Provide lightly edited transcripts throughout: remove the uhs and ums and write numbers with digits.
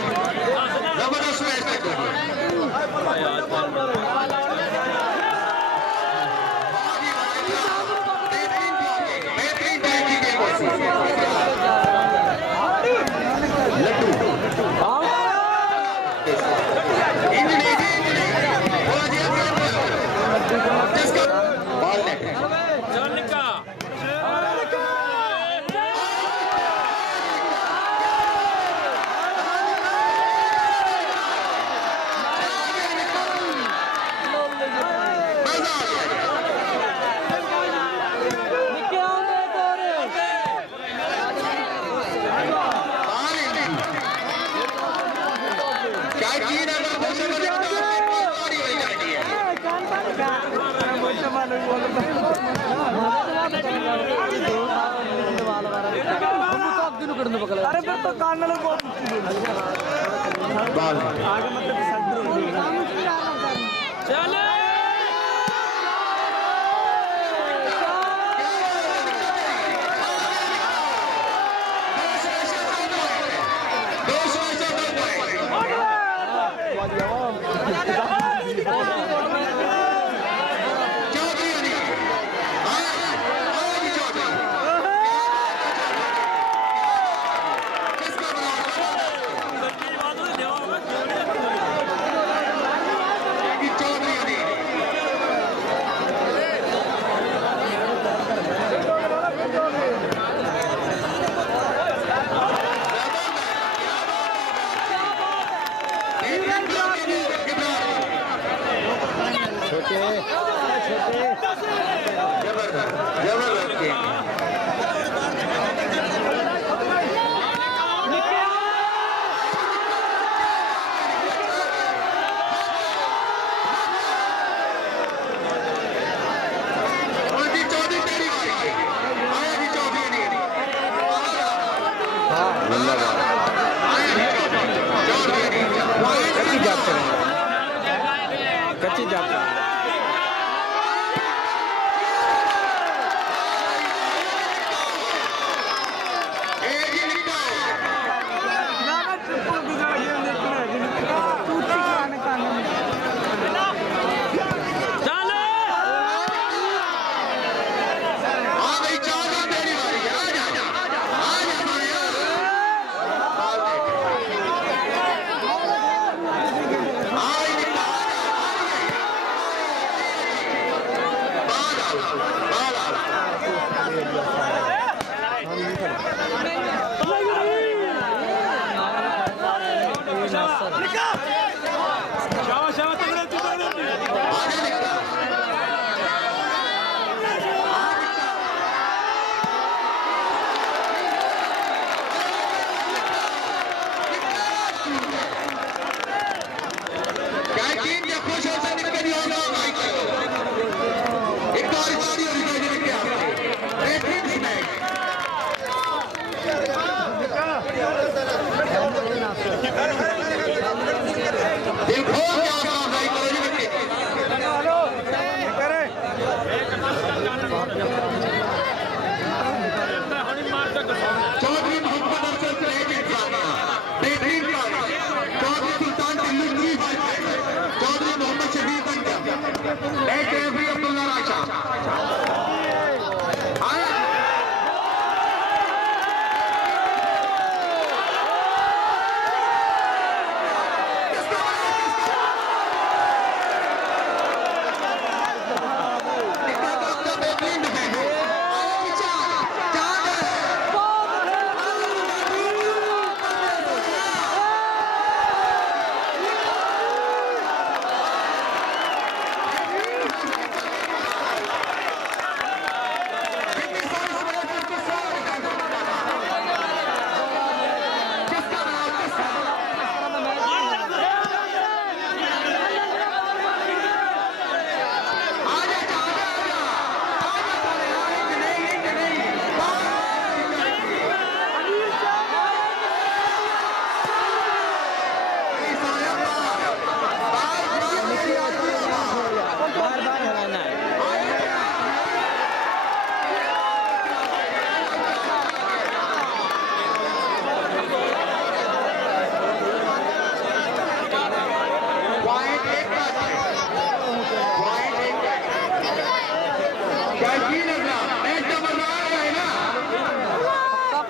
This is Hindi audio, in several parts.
जबरदस्त मैच देखो। बेहतरीन टैकलिंग है लड्डू जिसका बॉल नेट अरे फिर तो कान में बहुत आगे चले कच्ची जाता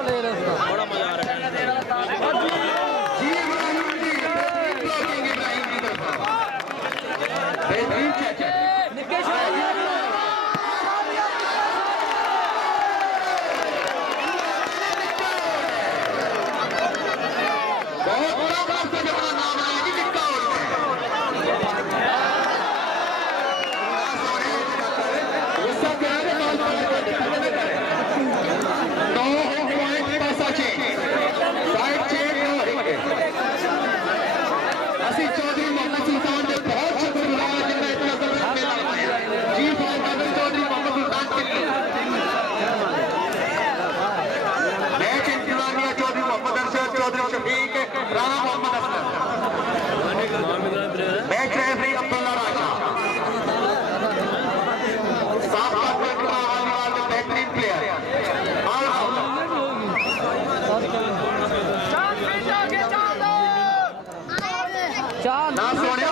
प्लेयर है उसका बड़ा मजा आ रहा है जी इब्राहिम जी ब्लॉकिंग इब्राहिम की तरफ बेहतरीन चेक निकेश बहुत बड़ा बात से अपना नाम है कि निक्का गुस्सा कराने बाल नो पॉइंट पासा change side change no hit असी चौधरी मोहम्मद सुल्तान ने बहुत शुक्रगुजार जिन्हें इतना जबरदस्त खेला है जी फाइनल चौधरी मोहम्मद सुल्तान के मैच इंतजामिया चौधरी मोहम्मद अरशद चौधरी शफीक राणा मोहम्मद असलम मैच रेफरी अब्दुल्ला राजा साबका कोलकाता वॉलीबॉल के बेहतरीन प्लेयर चांद ना सोने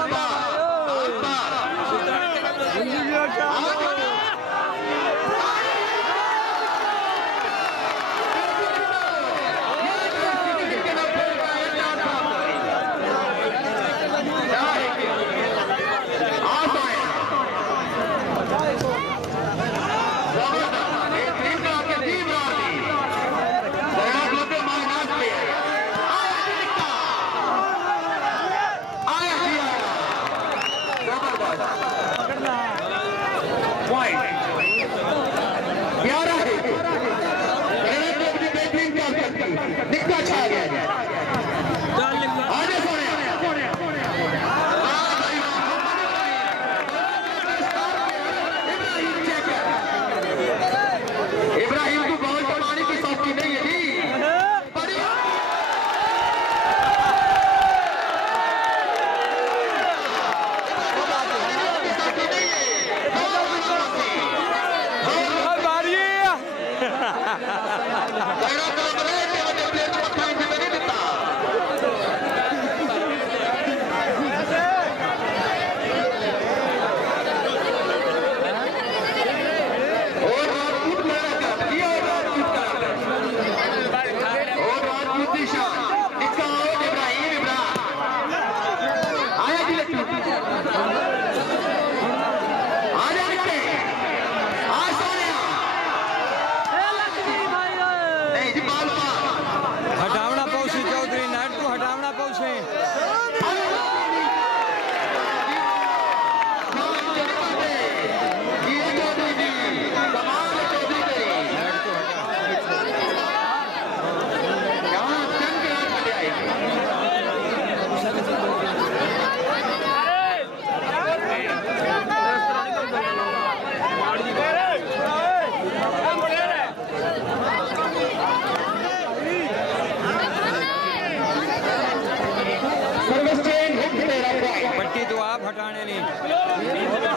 निक्का छा गया आगे सोने इब्राहिम को बॉल कमाने की सौखी नहीं है जी हटावना पहुंचे चौधरी नाट को हटावना पहुंचे पट्टी तो आप हटाने नहीं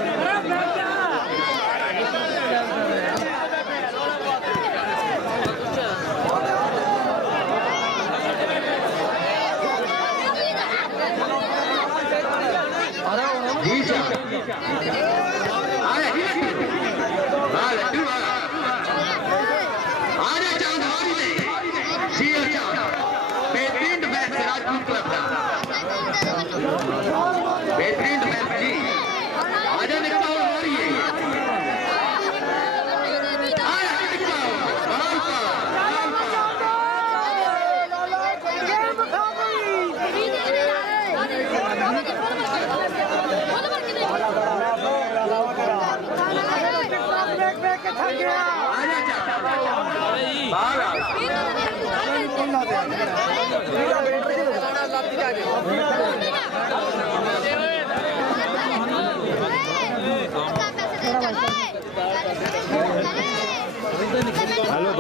बेहतरीन डिफेंस जी आजा निकला और मारी है आया निकला बॉल हेलो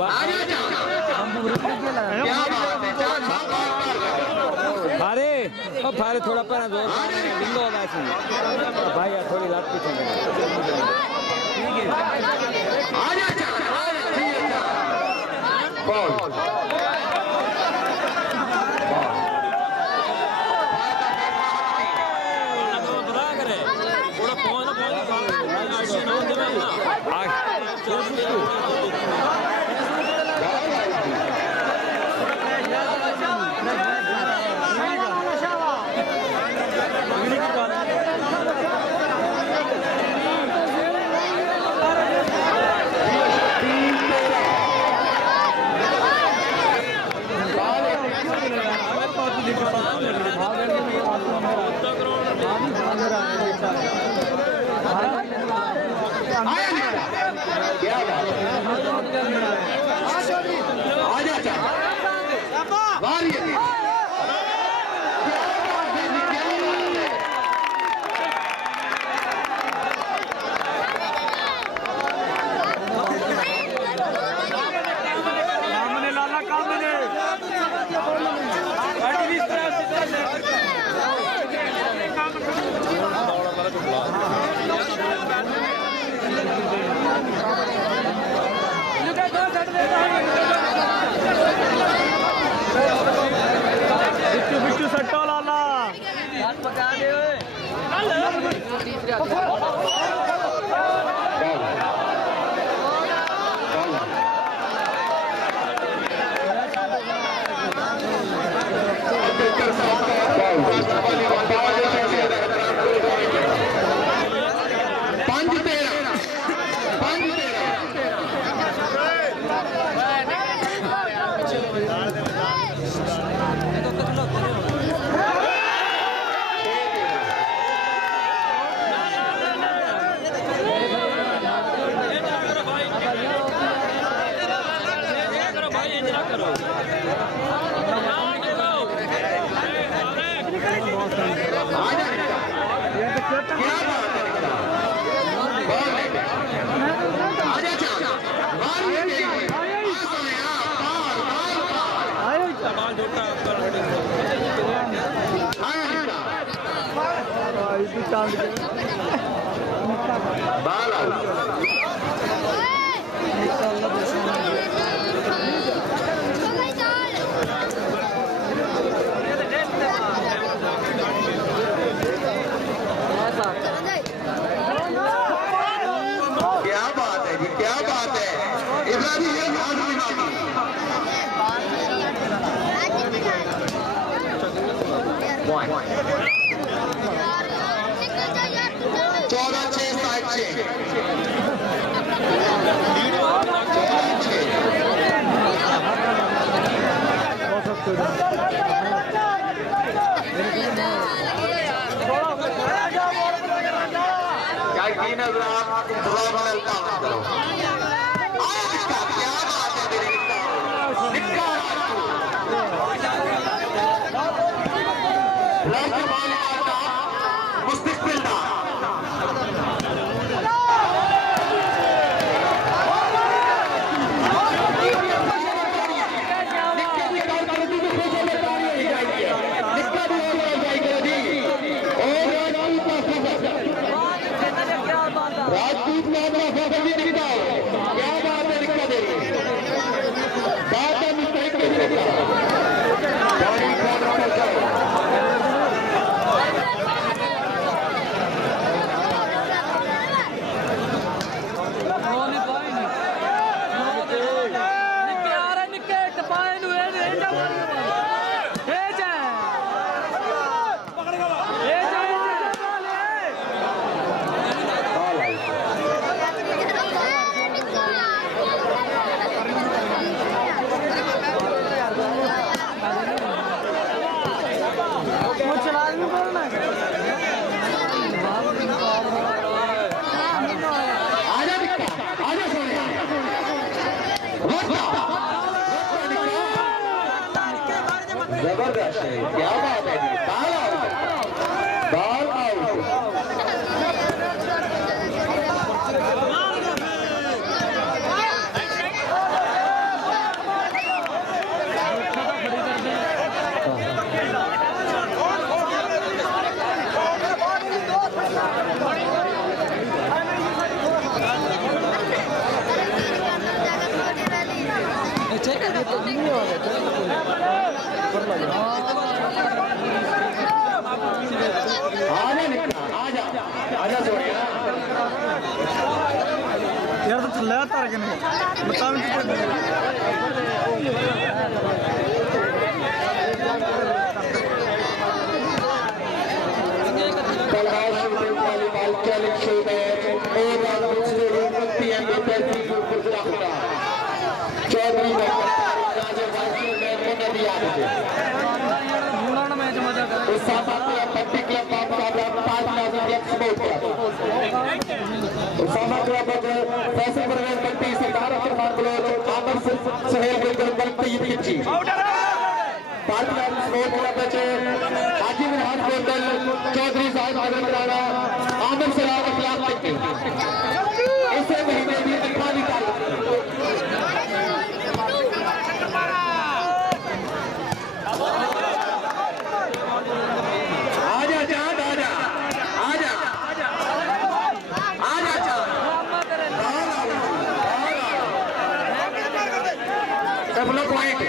फारे फारे थोड़ा पर जोर बिंदो वाला भाई यार थोड़ी लात पीछे क्या बात है बिट्टू सट्टो लाला पका दे जबरदस्त है, क्या बात है जी, बाल आउट, बाल आउट। यार तो थल्ले तार के नहीं बता चौधरी उसामा क्लब पट्टी क्लब मुकाबला 5 Nazim export club Usama club Faisal Parvez Patti Sardar Abdulrahman Baloch Amir Suhail Gulkar Tayyab Kichi party export club Haji Minhaj बोतल चौधरी साहिब आजम राणा आमिर सलाम अखलाक टिक्की इसे महीने की 18 तारीख डबल पॉइंट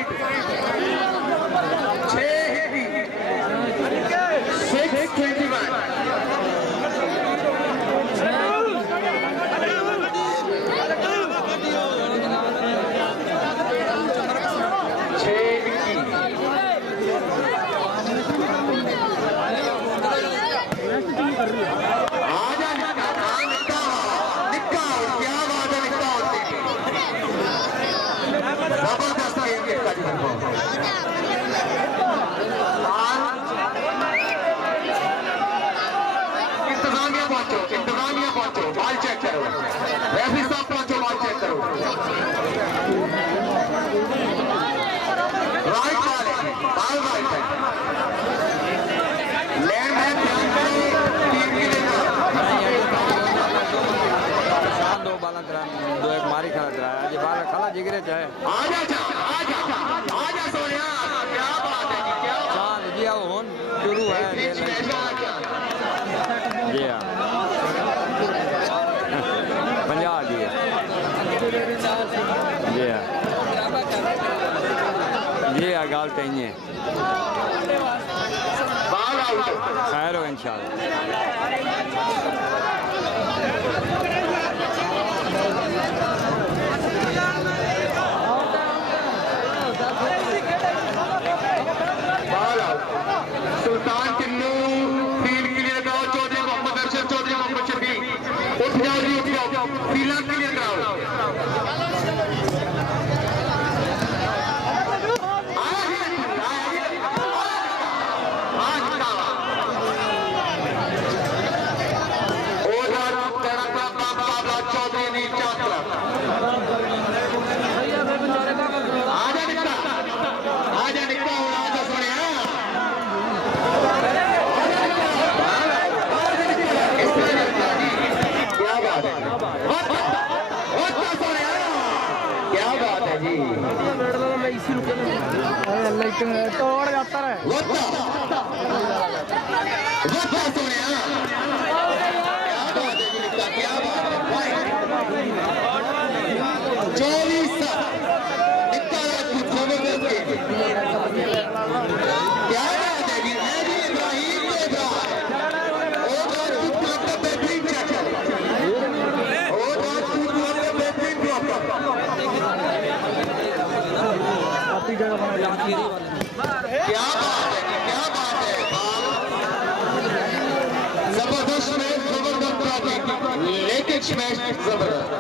2-1 मारी खड़ा कराया जी बाहर खला जिगरे जाए आजा सोनिया क्या बात है जी क्या चांद जी अब होन शुरू है जी हां 50 दिए जी हां जी हां गाल चाहिए बाल आउट खैर हो इंशाल्लाह सुल्तान टिल्लू फील्ड के लिए लगाओ चौधरी मोहम्मद अरशद चौधरी मोहम्मद शफी उठ जाओ जी उठ जाओ फील्ड के लिए लगाओ तोड़ जाता है क्या बात है जबरदस्त मैच जबरदस्त लेकिन मैच जबरदस्त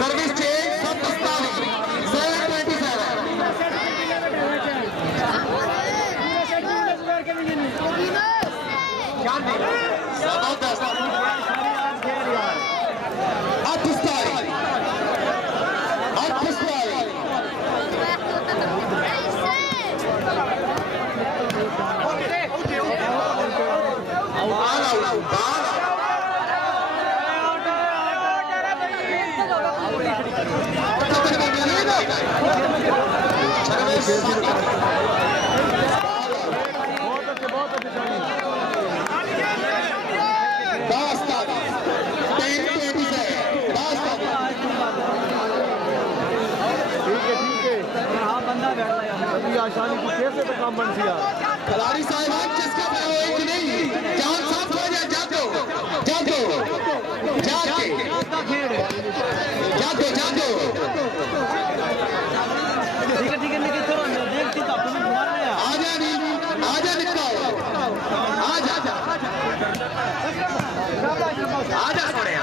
सर्विस चेंज 727 बहुत अच्छे दास्तान 10-20 है दास्तान। ठीक है हाँ बंदा बैठ रहा है अभी आसानी की कैसे तो काम बन दिया खिलाड़ी साहब जिसका एक नहीं जान साफ हो जाए जागो जागो जाके जागो जागो ठीक है लेकिन थोड़ा देख के अपने मार रहे हैं आजा नहीं आजा निकाल आजा आजा सोने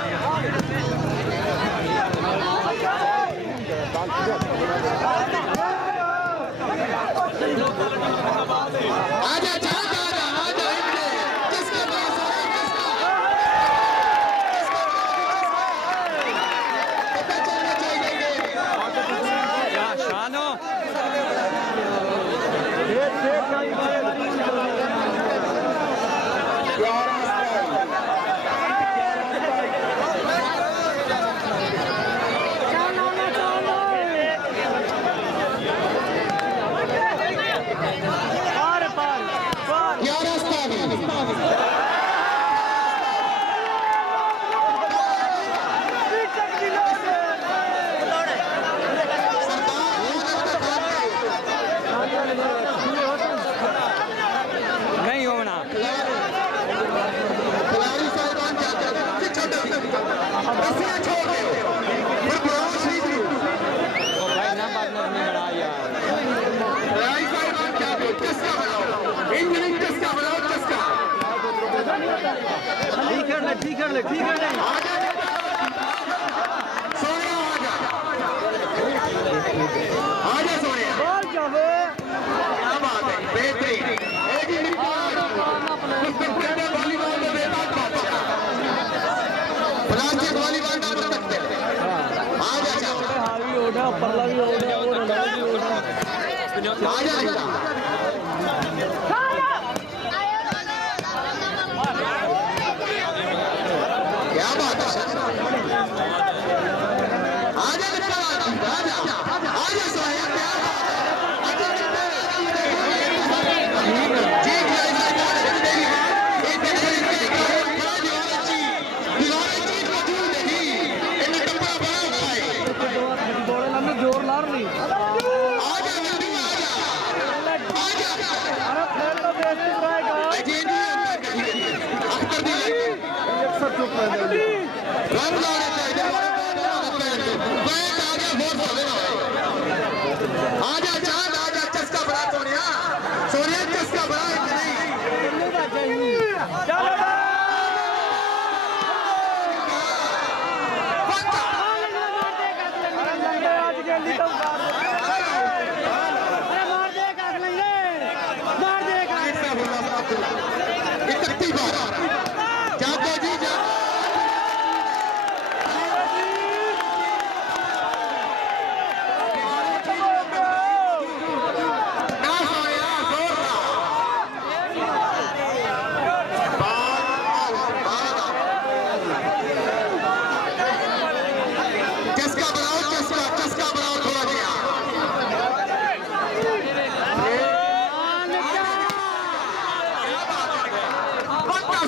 आजा आजा आजा जिसका पास है पता चलना चाहिए क्या शानो नहीं होना खिलाड़ी साहिबान छोड़ दे ओ भाई ना बात नहीं बना यार खिलाड़ी साहिबान क्या दो किसका बनाओ इंजनिंग किसका बनाओ किसका ठीक है आजा सोनिया आजा सोनिया बोल जावे क्या बात है बेहतरीन एक ही वॉलीबॉल में बेताज बादशाह फ्रांस वॉलीबॉल डाल सकते हैं आजा जाओ हावी ओढ़ा परला भी ओढ़ा और ओढ़ा भी ओढ़ा आजा निकला क्या बात है आजा निकला आजा आजा सोनिया क्या आजा दौड़े लम्बे जोर लार ली आजा जल्दी आजा अरे खेल तो बेस्ट रहेगा अख्तर दी सब चुप रह जाएंगे रन लाने चाहिए बैठ आगे बहुत सारे आजा चांद आजा चस्का बड़ा सोनिया सोनिया चस्का बड़ा नहीं चलो आज के लिए तो इकट्ठी बार जागो जी जागो ना सोया चस्का बनाओ चस्का बनाओ थोड़ा जिया पक्का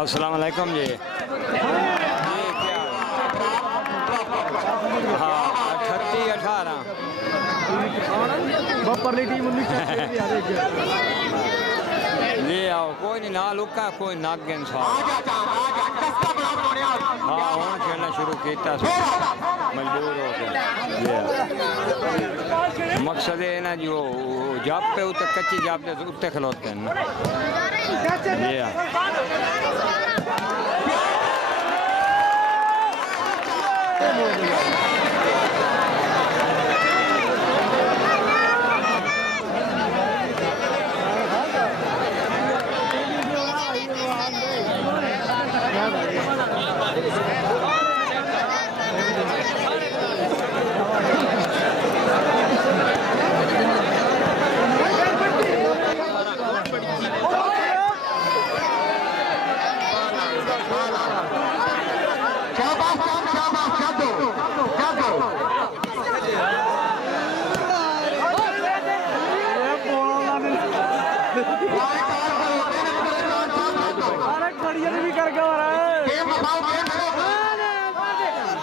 अस्सलाम वालेकुम जी। हाँ 38-18 परली टीम 19 ले आओ कोई नहीं ना लुका कोई नाग गेंद हाँ वहाँ खेलना शुरू किया मजबूर हो गया मकसद है ना जो जाप पे उतर कच्ची जाप पे उत्ते खिलौते हैं ना ये भी कर गया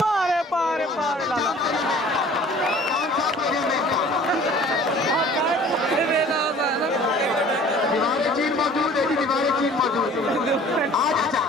पारे पारे पारे लाला दीवारें चीन मौजूद है, दीवारें चीन मौजूद आज अच्छा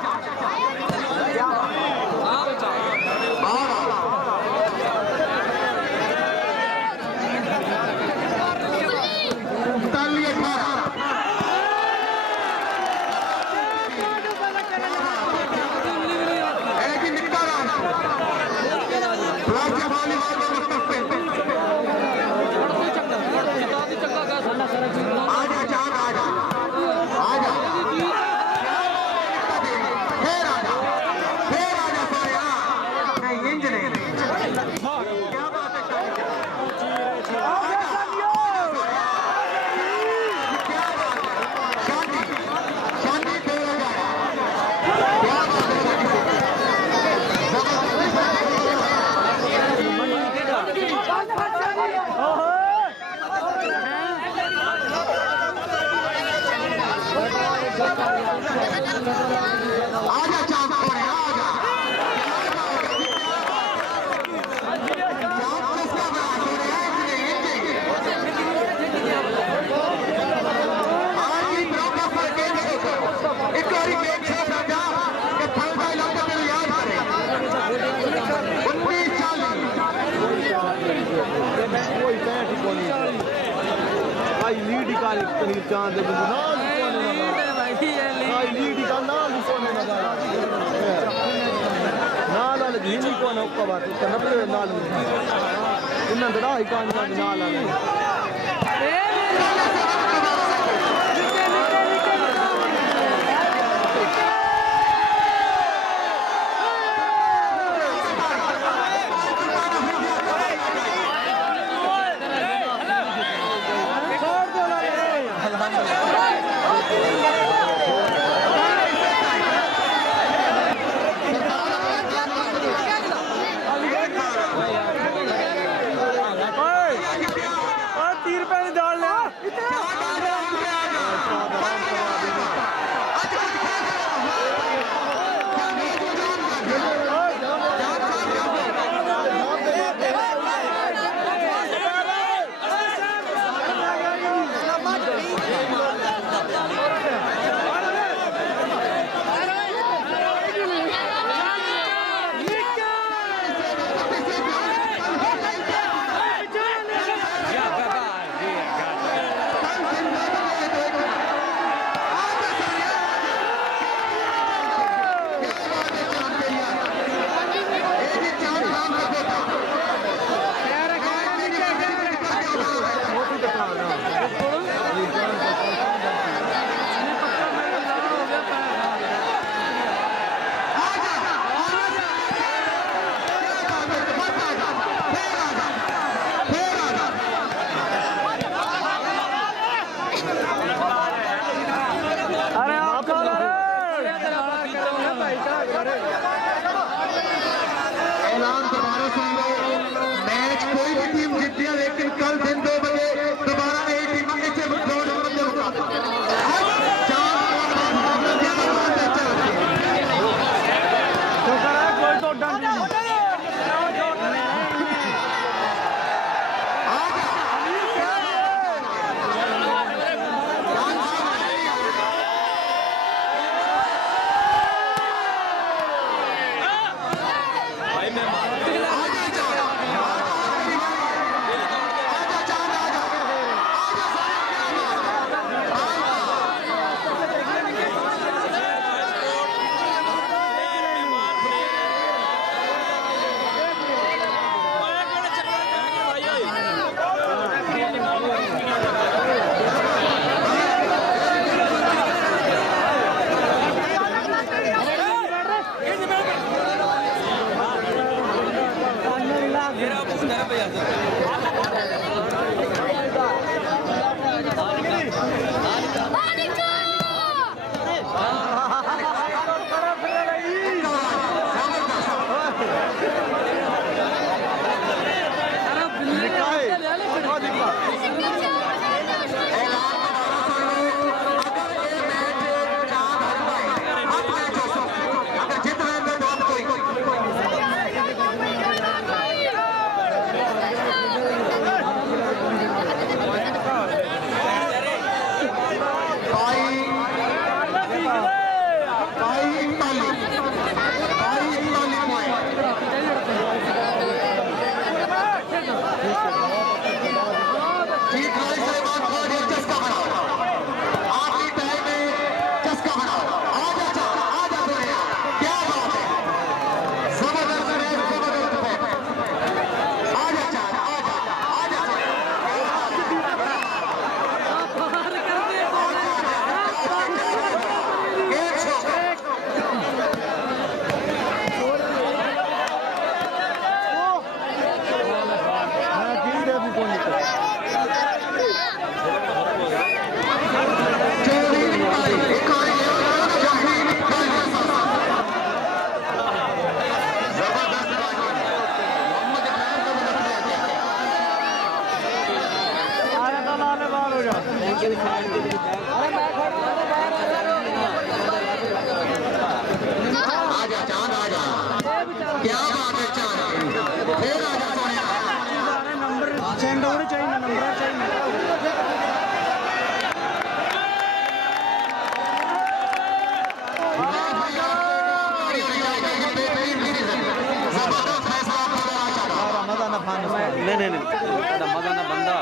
लीड निकाल चांद लीड निकाल नाल हिंदी को बात नाल इन्ना नाल ऐलान दोबारा सुन लो, मैच कोई भी टीम जीती है, लेकिन कल दिन 2 बजे दोबारा नई टीम इसे ग्राउंड में नहीं मजा ना बंदा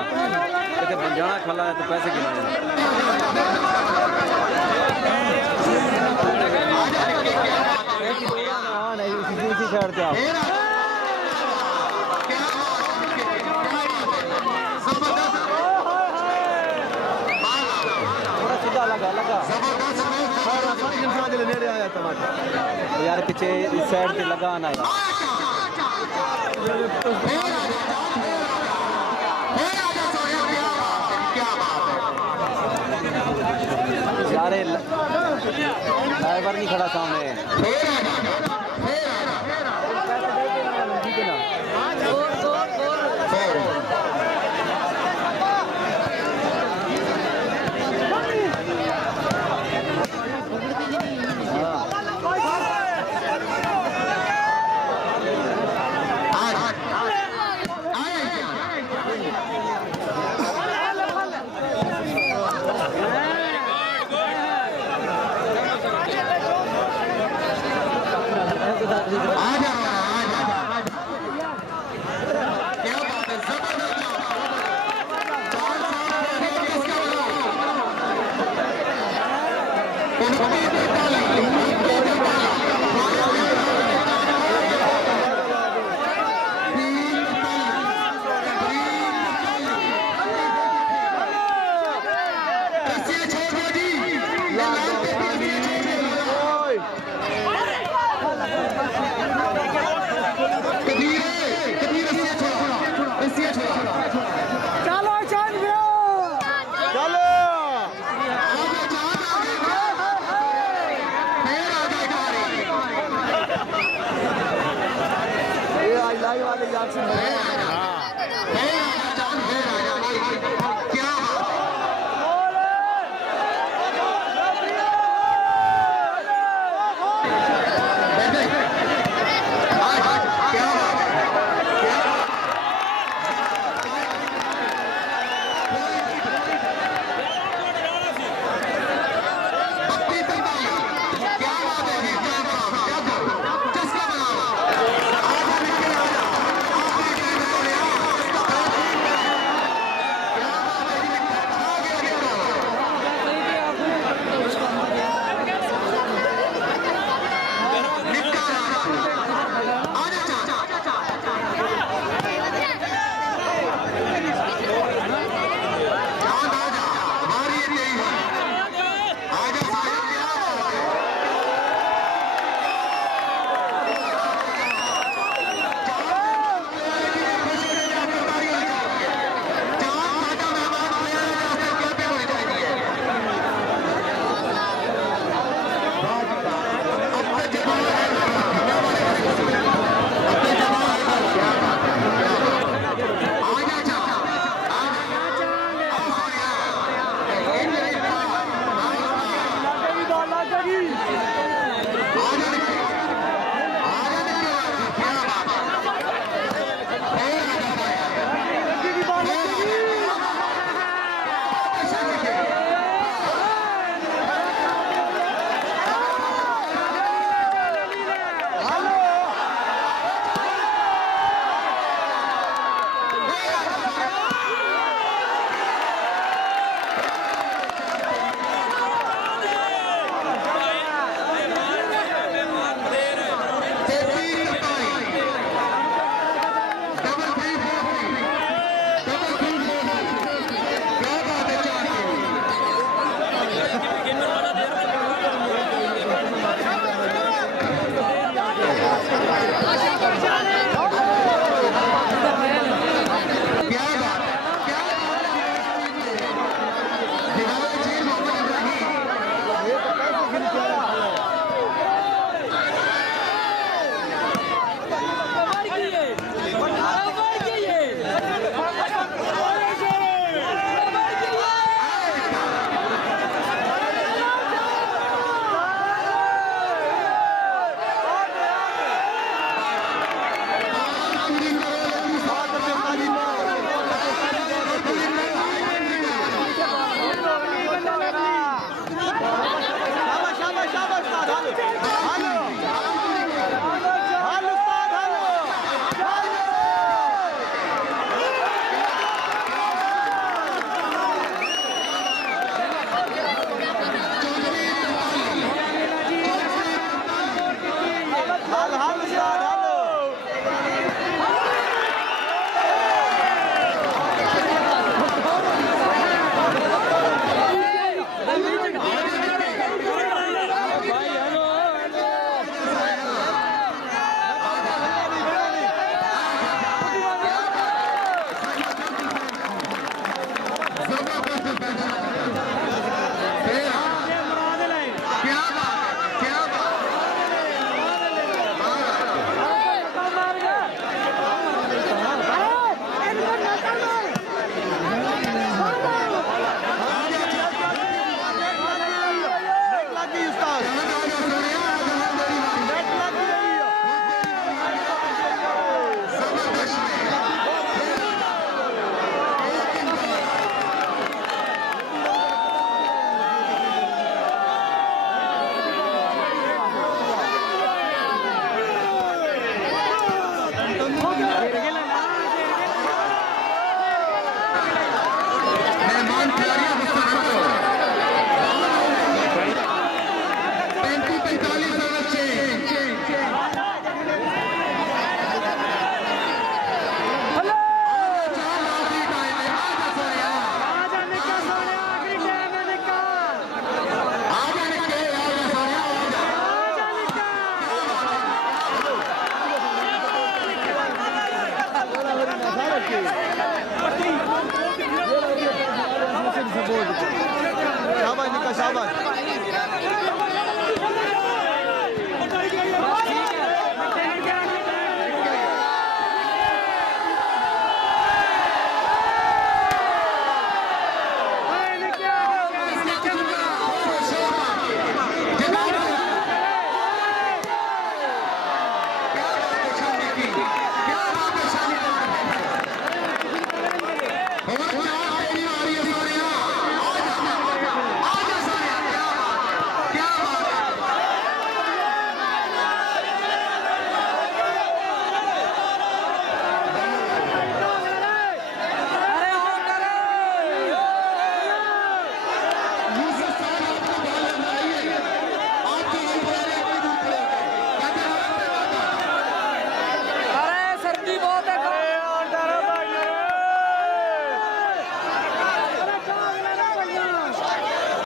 बंजाना खला है तो पैसे गिनाए यार पीछे इस साइड पे लगा आना यार ड्राइवर नहीं खड़ा सामने जाक्सन